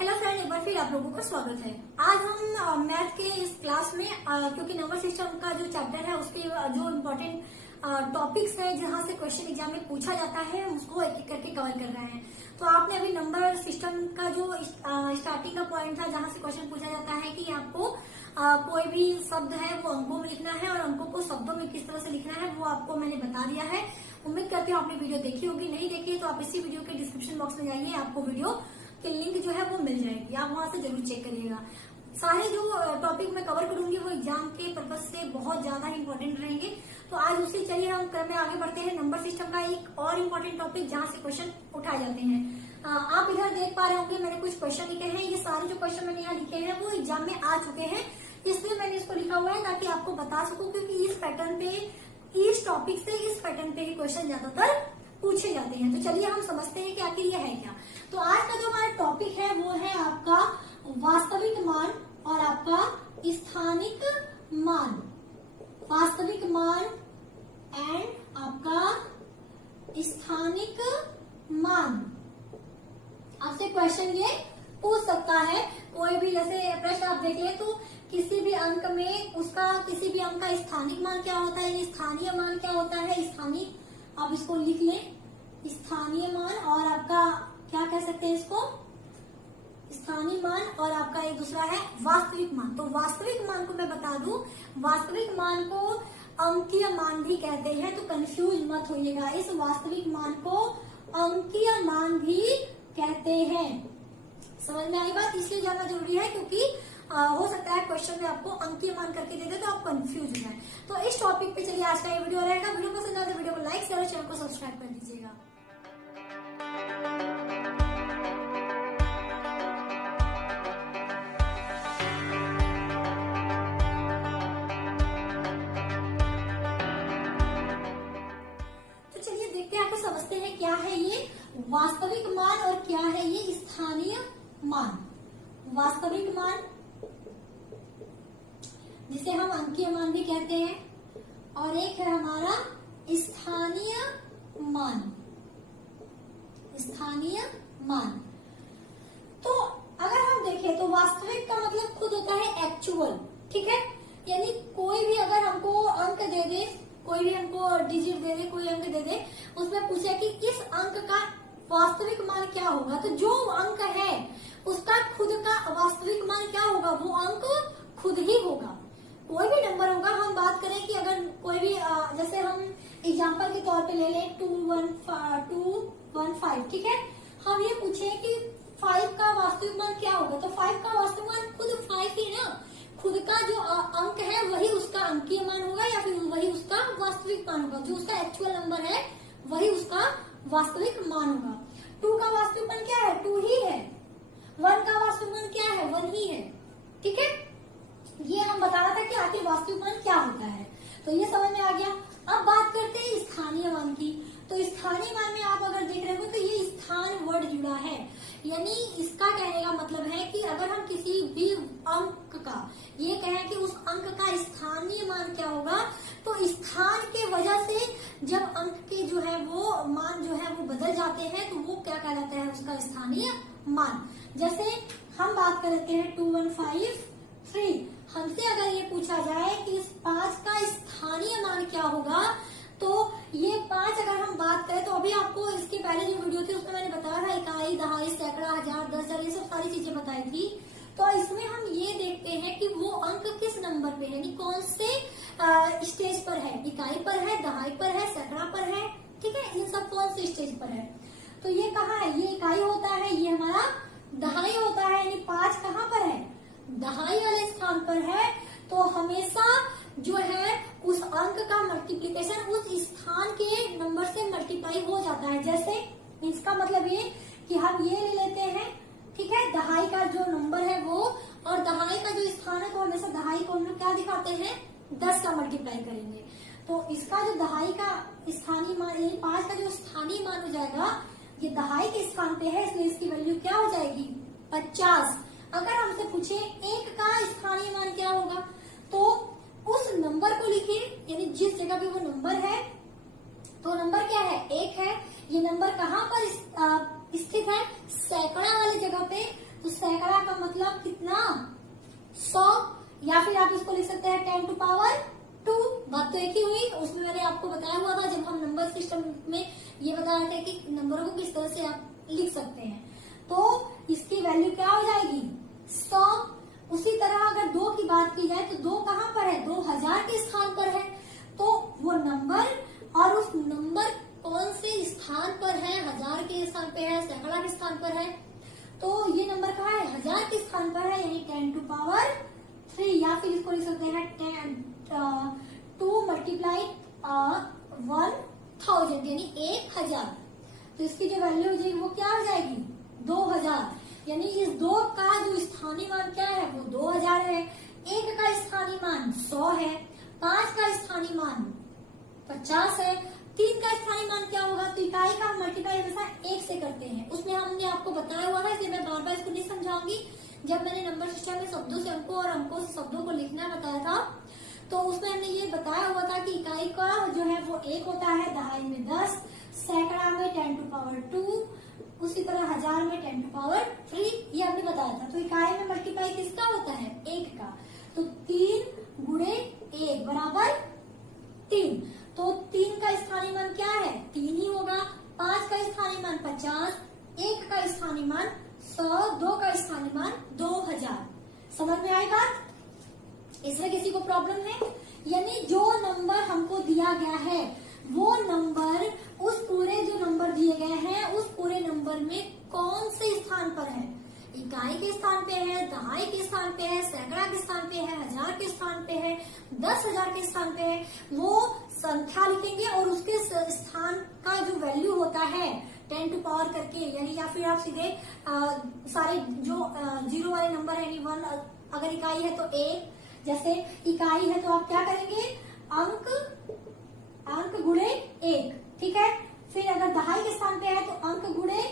Hello friend, एक बार फिर आप लोगों का स्वागत है। आज हम मैथ के इस क्लास में क्योंकि नंबर सिस्टम का जो चैप्टर है उसके जो इम्पोर्टेंट टॉपिक्स है जहां से क्वेश्चन एग्जाम में पूछा जाता है उसको एक एक करके कवर कर रहे हैं। तो आपने अभी नंबर सिस्टम का जो स्टार्टिंग का पॉइंट था जहां से क्वेश्चन पूछा जाता है कि आपको कोई भी शब्द है वो अंकों में लिखना है और अंकों को शब्दों में किस तरह से लिखना है वो आपको मैंने बता दिया है। उम्मीद करती हूँ आपने वीडियो देखी होगी, नहीं देखी तो आप इसी वीडियो के डिस्क्रिप्शन बॉक्स में जाइए, आपको वीडियो की लिंक जो है वो मिल जाएगी, आप वहां से जरूर चेक करिएगा। सारे जो टॉपिक मैं कवर करूंगी वो एग्जाम के पर्पज से बहुत ज्यादा इंपॉर्टेंट रहेंगे। तो आज उसी चलिए हम क्रम में आगे बढ़ते हैं। नंबर सिस्टम का एक और इम्पोर्टेंट टॉपिक जहां से क्वेश्चन उठाए जाते हैं। आप इधर देख पा रहे होंगे मैंने कुछ क्वेश्चन लिखे हैं। ये सारे जो क्वेश्चन मैंने यहाँ लिखे हैं वो एग्जाम में आ चुके हैं, इसलिए मैंने इसको लिखा हुआ है ताकि आपको बता सकूं, क्योंकि इस पैटर्न पे, इस टॉपिक से इस पैटर्न पे ही क्वेश्चन ज्यादातर पूछे जाते हैं। तो चलिए हम समझते हैं कि आखिर ये है क्या। तो आज का जो हमारा टॉपिक है वो है आपका वास्तविक मान और आपका स्थानिक मान। वास्तविक मान एंड आपका स्थानिक मान। आपसे क्वेश्चन ये पूछ सकता है कोई भी, जैसे प्रश्न आप देख ले तो किसी भी अंक में उसका, किसी भी अंक का स्थानिक मान क्या होता है, स्थानीय मान क्या होता है। स्थानीय, आप इसको लिख लें, स्थानीय मान, और आपका क्या कह सकते हैं इसको, स्थानीय मान, और आपका एक दूसरा है वास्तविक मान। तो वास्तविक मान को मैं बता दूं, वास्तविक मान को अंकीय मान भी कहते हैं, तो कंफ्यूज मत होइएगा। इस वास्तविक मान को अंकीय मान भी कहते हैं। समझ में आई बात? इसलिए जानना जरूरी है क्योंकि हो सकता है क्वेश्चन में आपको अंकीय मान करके दे दे तो आप कंफ्यूज हो जाए। तो इस टॉपिक पे चलिए आज का ये वीडियो रहेगा। वीडियो पसंद आए तो वीडियो को लाइक शेयर और चैनल को सब्सक्राइब कर दीजिएगा। तो चलिए देखते हैं, आपको समझते हैं क्या है ये वास्तविक मान और क्या है ये स्थानीय मान। वास्तविक मान जिसे हम अंकीय मान भी कहते हैं, और एक है हमारा स्थानीय मान। स्थानीय मान, तो अगर हम देखें तो वास्तविक का मतलब खुद होता है एक्चुअल, ठीक है। यानी कोई भी अगर हमको अंक दे दे, कोई भी हमको डिजिट दे दे, कोई अंक दे दे, उसमें पूछे कि इस अंक का वास्तविक मान क्या होगा, तो जो अंक है उसका खुद का वास्तविक मान क्या होगा, वो अंक खुद ही होगा। कोई भी नंबर होगा, हम बात करें कि अगर कोई भी जैसे हम एग्जांपल के तौर पे ले लें 215, ठीक है। हम ये पूछे कि 5 का वास्तविक मान क्या होगा, तो 5 का वास्तविक मान खुद 5 ही ना, खुद का जो अंक है वही उसका अंकीय मान होगा या फिर वही उसका वास्तविक मान होगा। जो उसका एक्चुअल नंबर है वही उसका वास्तविक मान होगा। 2 का वास्तविक मान क्या है, 2 ही है। 1 का वास्तविक मान क्या है, 1 ही है, ठीक है। ये हम बता रहा था कि आखिर वास्तविक मान क्या होता है, तो ये समझ में आ गया। अब बात करते हैं स्थानीय मान की। तो स्थानीय मान में आप अगर देख रहे हो तो ये स्थान वर्ड जुड़ा है, यानी इसका कहने का मतलब है कि अगर हम किसी भी अंक का ये कहें कि उस अंक का स्थानीय मान क्या होगा, तो स्थान के वजह से जब अंक के जो है वो मान जो है वो बदल जाते हैं तो वो क्या कहलाता है, उसका स्थानीय मान। जैसे हम बात करते हैं 2153, हमसे अगर ये पूछा जाए कि इस 5 का स्थानीय मान क्या होगा, तो ये 5 अगर हम बात करें तो अभी आपको इसके पहले जो वीडियो थी उसमें मैंने बताया था इकाई, दहाई, सैकड़ा, हजार, 10,000, ये सब सारी चीजें बताई थी। तो इसमें हम ये देखते हैं कि वो अंक किस नंबर पे है, यानी कौन से स्टेज पर है, इकाई पर है, दहाई पर है, सैकड़ा पर है, ठीक है। इन सब कौन से स्टेज पर है, तो ये कहाँ है, ये इकाई होता है, ये हमारा दहाई होता है, यानी 5 कहाँ पर है, दहाई वाले स्थान पर है। तो हमेशा जो है उस अंक का मल्टीप्लिकेशन उस स्थान के नंबर से मल्टीप्लाई हो जाता है। जैसे इसका मतलब ये कि हम ये ले लेते हैं, ठीक है, दहाई का जो नंबर है वो, और दहाई का जो स्थान है तो हमेशा दहाई को हम लोग क्या दिखाते हैं, 10 का मल्टीप्लाई करेंगे। तो इसका जो दहाई का स्थानीय मान, यानी 5 का जो स्थानीय मान हो जाएगा, ये दहाई के स्थान पे है इसलिए इसकी वैल्यू क्या हो जाएगी, 50। अगर हमसे पूछे 1 का स्थानीय मान क्या होगा, तो उस नंबर को लिखिए, यानी जिस जगह पे वो नंबर है, तो नंबर क्या है, 1 है। ये नंबर कहाँ पर स्थित है, सैकड़ा वाली जगह पे। तो मतलब कितना 100, या फिर आप इसको लिख सकते हैं 10 टू पावर 2। बात तो एक ही हुई। उसमें मैंने आपको बताया हुआ था जब हम नंबर सिस्टम में ये बताया था कि नंबरों को किस तरह से आप लिख सकते हैं। तो इसकी वैल्यू क्या हो जाएगी 100। उसी तरह अगर 2 की बात की जाए तो 2 कहाँ पर है, 2000 के स्थान पर है। तो वो नंबर और उस नंबर कौन से स्थान पर है, 1000 के स्थान पे है, सैकड़ा के स्थान पर है। तो ये नंबर कहाँ है, 1000 के स्थान पर है, यानी 10 टू पावर 3, या फिर इसको लिख सकते हैं 2 मल्टीप्लाई 1000 यानी 1000। तो इसकी जो वैल्यू हो जाएगी वो क्या हो जाएगी 2000। यानी इस 2 का जो स्थानीय मान क्या है वो 2000 है, 1 का स्थानीय मान 100 है, 5 का स्थानीय मान 50 है, 3 का स्थानीय मान क्या होगा। तो इकाई का मल्टीप्लाई हमेशा 1 से करते हैं। उसमें हमने आपको बताया हुआ है, इसलिए मैं बार बार इसको नहीं समझाऊंगी। जब मैंने नंबर सिस्टम में शब्दों से अंकों और अंकों से शब्दों को लिखना बताया था तो उसमें हमने ये बताया हुआ था कि इकाई का जो है वो 1 होता है, दहाई में 10, सैकड़ा में 10 टू पावर 2, उसी तरह 1000 में 10 टू पावर 3, ये हमने बताया था। तो इकाई में मल्टीप्लाई किसका होता है 1 का। तो 3 गुणे 1 बराबर 3। तो 3 का स्थानीय मान क्या है 3 ही होगा, 5 का स्थानीय मान 50, 1 का स्थानीय मान 100, 2 का स्थानीय मान 2000। समझ में आई बात। इसमें किसी को प्रॉब्लम है, यानी जो नंबर हमको दिया गया है वो नंबर उस पूरे जो नंबर दिए गए हैं उस पूरे नंबर में कौन से स्थान पर है, इकाई के स्थान पे है, दहाई के स्थान पे है, सैकड़ा के स्थान पे है, 1000 के स्थान पे है, 10,000 के स्थान पे है, वो संख्या लिखेंगे और उसके स्थान का जो वैल्यू होता है 10 टू पावर करके, यानी या फिर आप सीधे सारे जो जीरो वाले नंबर है, यानी 1 अगर इकाई है तो 1, जैसे इकाई है तो आप क्या करेंगे अंक गुणे 1, ठीक है। फिर अगर दहाई के स्थान पे है तो अंक गुणे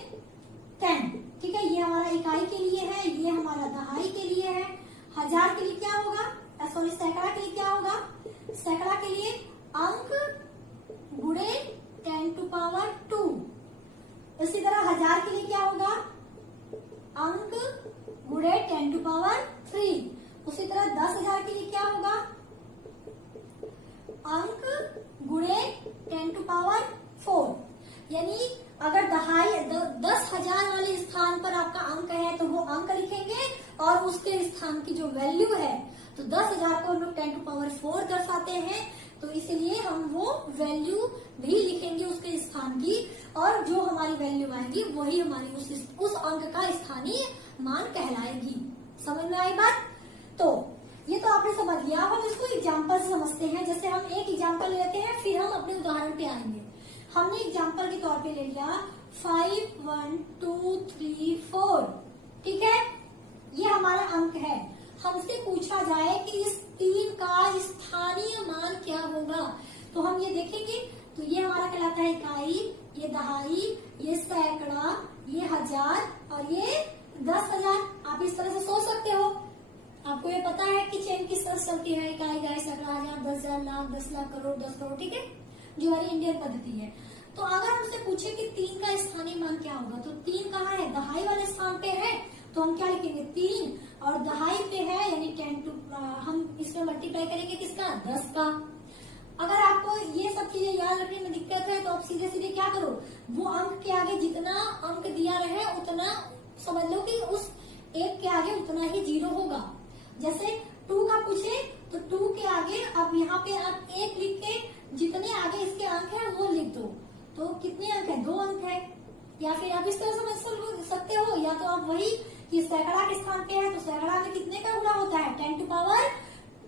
10, ठीक है। ये हमारा इकाई के लिए है, ये हमारा दहाई के लिए है। 1000 के लिए क्या होगा, सॉरी सैकड़ा के लिए क्या होगा, सैकड़ा के लिए अंक गुणे 10 टू पावर 2। इसी तरह 1000 के लिए क्या होगा अंक गुणे 10 टू पावर 3। उसी तरह 10,000 के लिए क्या होगा अंक गुणे 10 टू पावर 4। यानी अगर दहाई 10,000 वाले स्थान पर आपका अंक है तो वो अंक लिखेंगे और उसके स्थान की जो वैल्यू है तो 10,000 को हम लोग 10 टू पावर 4 दर्शाते हैं, तो इसलिए हम वो वैल्यू भी लिखेंगे उसके स्थान की, और जो हमारी वैल्यू आएगी वही हमारी उस अंक का स्थानीय मान कहलाएगी। समझ में आई बात। तो ये तो आपने समझ लिया। हम इसको एग्जाम्पल से समझते हैं। जैसे हम एक एग्जाम्पल लेते हैं फिर हम अपने उदाहरण पे आएंगे। हमने एग्जाम्पल के तौर पे ले लिया 5 1 2 3 4, ठीक है। ये हमारा अंक है। हमसे पूछा जाए कि इस 3 का स्थानीय मान क्या होगा, तो हम ये देखेंगे। तो ये हमारा कहलाता है इकाई, ये दहाई, ये सैकड़ा, ये 1000 और ये 10,000। आप इस तरह से सोच सकते हो। आपको ये पता है कि चेन किस तरह से चलती है, इकाई, दहाई, सैकड़ा, 1000, 10,000, लाख, 10 लाख, करोड़, 10 करोड़, ठीक है, जो हमारी इंडियन पद्धति है। तो अगर हमसे पूछे कि 3 का स्थानीय मान क्या होगा, तो 3 कहाँ है, दहाई वाले स्थान पे है, तो हम क्या लिखेंगे 3, और दहाई पे है यानी 10 टू, हम इसमें मल्टीप्लाई करेंगे किसका 10 का। अगर आपको ये सब चीजें याद रखने में दिक्कत है तो आप सीधे सीधे क्या करो, वो अंक के आगे जितना अंक दिया रहे उतना समझ लो कि उस 1 के आगे उतना ही 0 होगा। जैसे 2 का पूछे तो 2 के आगे अब यहाँ पे आप 1 लिख के जितने आगे इसके अंक है वो लिख दो, तो कितने अंक है 2 अंक है। या फिर आप इस तरह समझ सकते हो, या तो आप वही कि सैकड़ा के स्थान पे है तो सैकड़ा में कितने का गुणा होता है 10 टू पावर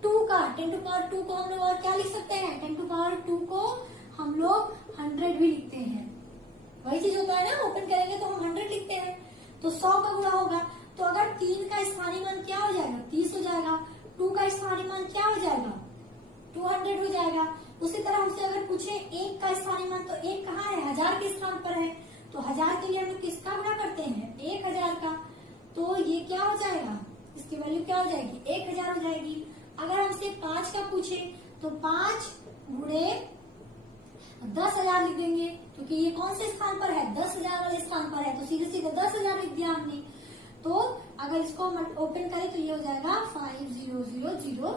2 का। 10 टू पावर 2 को हम लोग और क्या लिख सकते हैं, 10 टू पावर 2 को हम लोग 100 भी लिखते हैं। वही चीज होता है ना, ओपन करेंगे तो हम 100 लिखते हैं, तो 100 का गुणा होगा। तो अगर 3 का स्थानीय मान क्या हो जाएगा 30 हो जाएगा, 2 का स्थानीय मान क्या हो जाएगा 200 हो जाएगा। उसी तरह हमसे अगर पूछे 1 का स्थानीय मान, तो 1 कहाँ है 1000 के स्थान पर है, तो 1000 के लिए हम लोग किसका गुणा करते हैं 1000 का। तो ये क्या हो जाएगा, इसकी वैल्यू क्या हो जाएगी 1000 हो जाएगी। अगर हमसे 5 का पूछे तो 5 गुणे 10,000 लिख देंगे, क्योंकि ये कौन से स्थान पर है 10,000 वाले स्थान पर है, तो सीधे सीधे 10,000 लिख दिया हमने। तो अगर इसको ओपन करें तो ये हो जाएगा 50000।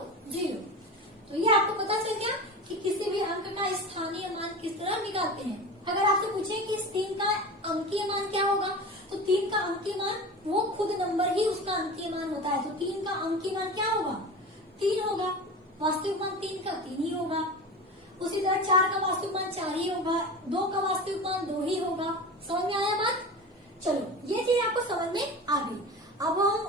तो ये आपको पता चल गया कि किसी भी अंक का स्थानीय मान किस तरह निकालते हैं। अगर आपसे पूछे कि इस 3 का अंकीय मान क्या होगा, तो 3 का अंकीय मान वो खुद नंबर ही उसका अंकीय मान होता है। तो 3 का अंकीय मान क्या होगा, 3 होगा। वास्तविक मान 3 का 3 ही होगा। उसी तरह 4 का वास्तविक मान 4 ही होगा, 2 का वास्तविक मान 2 ही होगा। समझ में आया बात? चलो ये चीज आपको समझ में आ गई। अब हम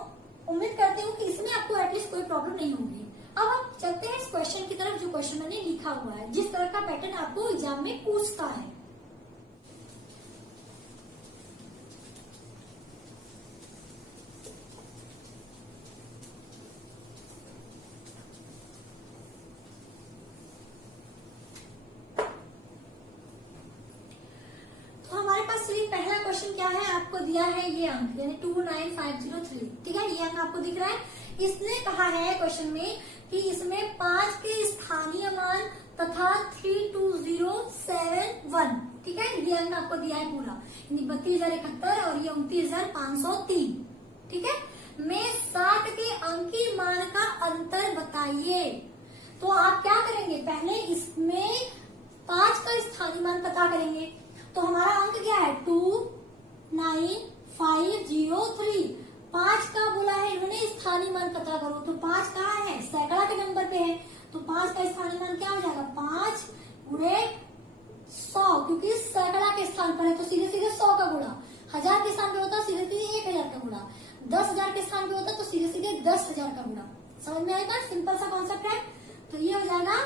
उम्मीद करते हैं कि इसमें आपको एटलीस्ट कोई प्रॉब्लम नहीं होगी। अब हम चलते हैं इस क्वेश्चन की तरफ, जो क्वेश्चन मैंने लिखा हुआ है, जिस तरह का पैटर्न आपको एग्जाम में पूछता है। पहला क्वेश्चन क्या है, आपको दिया है ये अंक यानी 29503। ठीक है, ये अंक आपको दिख रहा है। इसने कहा है क्वेश्चन में कि इसमें 5 के स्थानीय मान तथा 32071, ठीक है, ये अंक आपको दिया है पूरा, यानी 32,071 और ये 29,503। ठीक है, में 7 के अंकीय मान का अंतर बताइए। तो आप क्या करेंगे, पहले इसमें 5 का स्थानीय मान पता करेंगे। तो हमारा अंक क्या है 29503। 5 का बोला है इन्होंने स्थानीय मान पता करो, तो 5 कहाँ है, सैकड़ा के नंबर पे है। तो 5 का स्थानीय मान क्या हो जाएगा, 5 गुणे 100, क्योंकि सैकड़ा के स्थान पर है तो सीधे सीधे 100 का गुणा। 1000 के स्थान पे होता सीधे सीधे 1000 का गुणा। 10,000 के स्थान पे होता तो सीधे सीधे 10,000 का गुणा। समझ में आएगा, सिंपल सा कॉन्सेप्ट है। तो ये हो जाएगा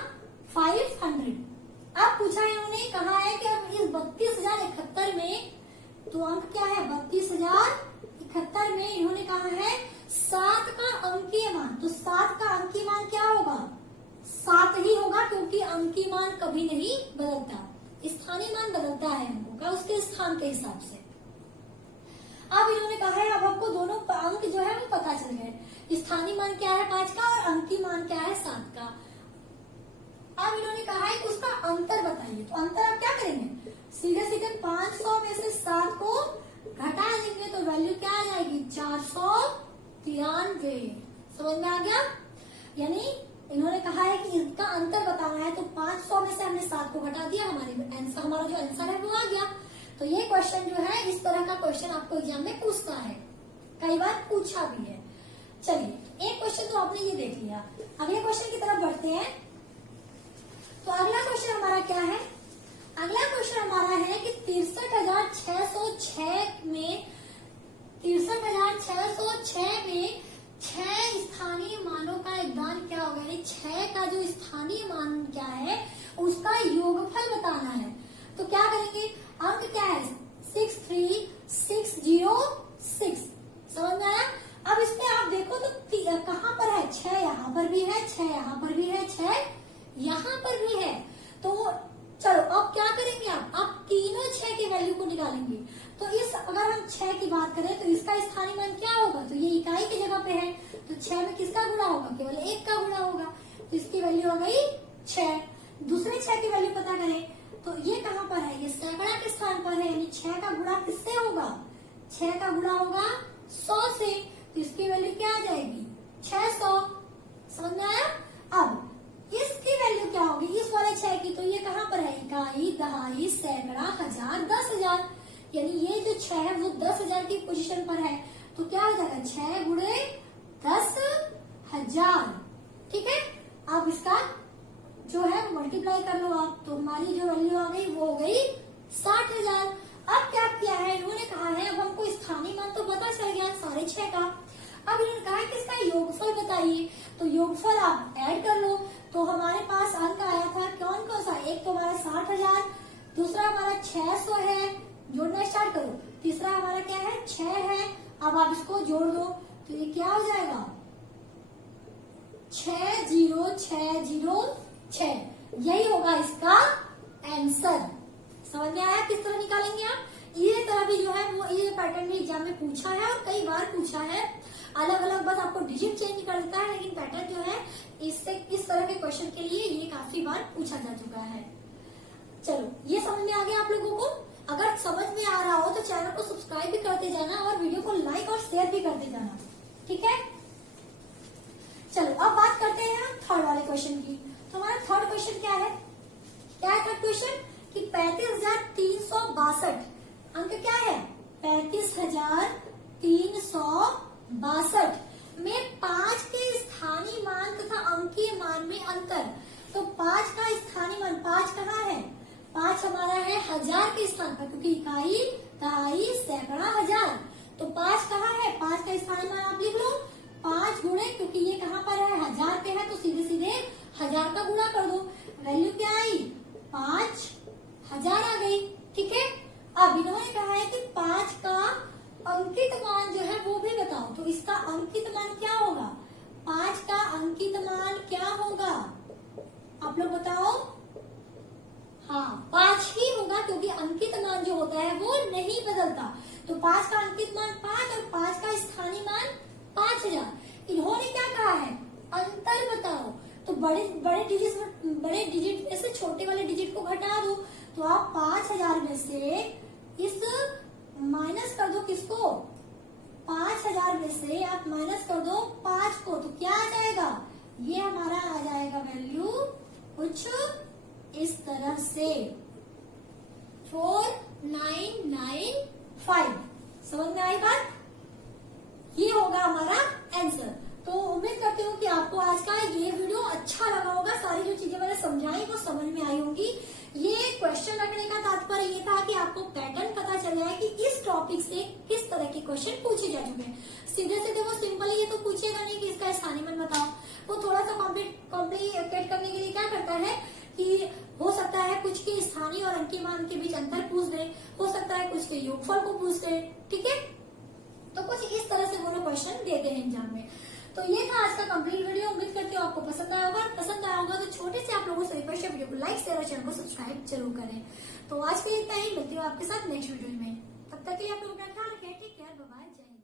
500। अब पूछा है उन्होंने, कहा है कि अब इस 32,071 में, तो अंक क्या है 32,071 में इन्होंने कहा है 7 का अंकीय मान। तो 7 का अंकीय मान क्या होगा, 7 ही होगा, क्योंकि अंकीय मान कभी नहीं बदलता, स्थानीय मान बदलता है अंकों का उसके स्थान के हिसाब से। अब इन्होंने कहा है, अब हमको दोनों अंक जो है वो पता चल गए, स्थानीय मान क्या है 5 का और अंकीय मान क्या है 7 का। अब इन्होंने कहा है कि उसका अंतर बताइए। तो अंतर आप क्या करेंगे, सीधे सीधे 500 में से 7 को घटा देंगे तो वैल्यू क्या आ जाएगी 493। समझ में आ गया, यानी इन्होंने कहा है कि इसका अंतर बताना है। तो 500 में से हमने 7 को घटा दिया, हमारा जो आंसर है वो आ गया। तो ये क्वेश्चन जो है, इस तरह का क्वेश्चन आपको एग्जाम में पूछता है, कई बार पूछा भी है। चलिए, एक क्वेश्चन तो आपने ये देख लिया, अगले क्वेश्चन की तरफ बढ़ते हैं। तो अगला क्वेश्चन हमारा क्या है, अगला क्वेश्चन हमारा है कि 63,606 में 6 स्थानीय मानों का योगदान क्या होगा, यानी 6 का जो स्थानीय मान क्या है उसका योगफल बताना है। तो क्या करेंगे, अंक क्या है 63606। समझ में आया। अब इसमें आप देखो तो कहाँ पर है, 6 यहाँ पर भी है, 6 यहाँ पर भी है, 6 यहाँ पर भी है। तो चलो अब क्या करेंगे, आप तीनों 6 के वैल्यू को निकालेंगे। तो इस अगर हम 6 की बात करें तो इसका स्थानीय मान क्या होगा, तो ये इकाई की जगह पे है, तो 6 में किसका गुणा होगा, केवल 1 का गुणा होगा, तो इसकी वैल्यू हो गई 6। दूसरे 6 की वैल्यू पता करें तो ये कहाँ पर है, ये सैकड़ा के स्थान पर है, यानी 6 का गुणा किससे होगा, 6 का गुणा होगा 100 से, तो इसकी वैल्यू क्या आ जाएगी 600। समझ में आया। अब इसकी वैल्यू क्या होगी इस वाले 6 की, तो ये कहाँ पर है, इकाई, दहाई, सैकड़ा, 1000, 10,000, यानी ये जो 6 है वो 10,000 की पोजीशन पर है। तो क्या हो जाएगा 6 गुणे 10,000। ठीक है, अब इसका जो है मल्टीप्लाई कर लो आप, तो हमारी जो वैल्यू आ गई वो हो गई 60,000। अब क्या किया है इन्होंने, कहा है अब हमको स्थानीय मान तो पता चल गया 6.5 का, अब इन्होंने कहा है कि इसका योगफल बताइए। तो योगफल आप ऐड कर लो। तो हमारे पास अंक आया था कौन कौन सा, एक तो हमारा 60,000, दूसरा हमारा 600 है, जोड़ना स्टार्ट करो, तीसरा हमारा क्या है 6 है। अब आप इसको जोड़ दो तो ये क्या हो जाएगा 60606, यही होगा इसका आंसर। समझ में आया किस तरह निकालेंगे आप। ये तरह भी जो है वो ये पैटर्न में एग्जाम में पूछा है और कई बार पूछा है, अलग अलग बस आपको डिजिट चेंज कर देता है, लेकिन पैटर्न जो है इससे इस तरह के क्वेश्चन के लिए ये काफी बार पूछा जा चुका है। चलो ये समझ में आ गया आप लोगों को। अगर समझ में आ रहा हो तो चैनल को सब्सक्राइब भी करते जाना और वीडियो को लाइक और शेयर भी करते जाना। ठीक है, चलो अब बात करते हैं हम थर्ड वाले क्वेश्चन की। तो हमारा थर्ड क्वेश्चन क्या है थर्ड क्वेश्चन कि 35,362 अंक क्या है, 35,362 में 5 के स्थानीय मान तथा अंकीय मान में अंतर। तो 5 का स्थानीय मान, 5 कहाँ है, 5 हमारा है 1000 के स्थान पर, क्योंकि इकाई, दहाई, सैकड़ा, हजार। तो 5 कहाँ है, 5 का स्थानीय मान आप लिख लो 5 गुणे, क्योंकि ये कहाँ पर है 1000 पे है, तो सीधे सीधे 1000 का गुणा कर दो, वैल्यू क्या आई 5000 आ गई। ठीक है, अब इन्होंने कहा है कि 5 का अंकित मान जो है वो भी बताओ। तो इसका अंकित मान क्या होगा, 5 का अंकित मान क्या होगा, आप लोग बताओ। हाँ, 5 ही होगा, क्योंकि अंकित मान जो होता है वो नहीं बदलता। तो 5 का अंकित मान 5 और 5 का स्थानीय मान 5000। इन्होंने क्या कहा है, अंतर बताओ। तो बड़े डिजिट में से छोटे वाले डिजिट को घटा दो। तो आप 5000 में से इस माइनस कर दो, किसको, 5000 में से आप माइनस कर दो 5 को, तो क्या आ जाएगा, ये हमारा आ जाएगा वैल्यू कुछ इस तरह से 4995। समझ में आई बात, ये होगा हमारा आंसर। तो उम्मीद करती हूँ कि आपको आज का ये वीडियो अच्छा लगा होगा, सारी जो चीजें मैंने समझाई वो समझ में आई होंगी। ये क्वेश्चन रखने का तात्पर्य ये था कि आपको पैटर्न पता चल जाए कि इस टॉपिक से किस तरह के क्वेश्चन पूछे जा चुके हैं। सीधे सीधे वो सिंपल ये तो पूछेगा नहीं कि इसका स्थानीय मान बताओ। वो थोड़ा सा कॉम्प्लिकेट करने के लिए क्या करता है कि हो सकता है कुछ के स्थानीय और अंकीय मान के बीच अंतर पूछ दे, हो सकता है कुछ के योगफल को पूछ दे। ठीक है, तो कुछ इस तरह से वो लोग क्वेश्चन देते हैं एग्जाम में। तो ये था आज का कंप्लीट वीडियो। उम्मीद करती हूँ आपको पसंद आया होगा। तो छोटे से आप लोगों से रिक्वेस्ट है, वीडियो को लाइक शेयर और चैनल को सब्सक्राइब जरूर करें। तो आज के लिए इतना ही, मिलती हूँ आपके साथ नेक्स्ट वीडियो में। तब तक के लिए आप लोग अपना ख्याल रखें। टेक केयर, बाय बाय, जय हिंद।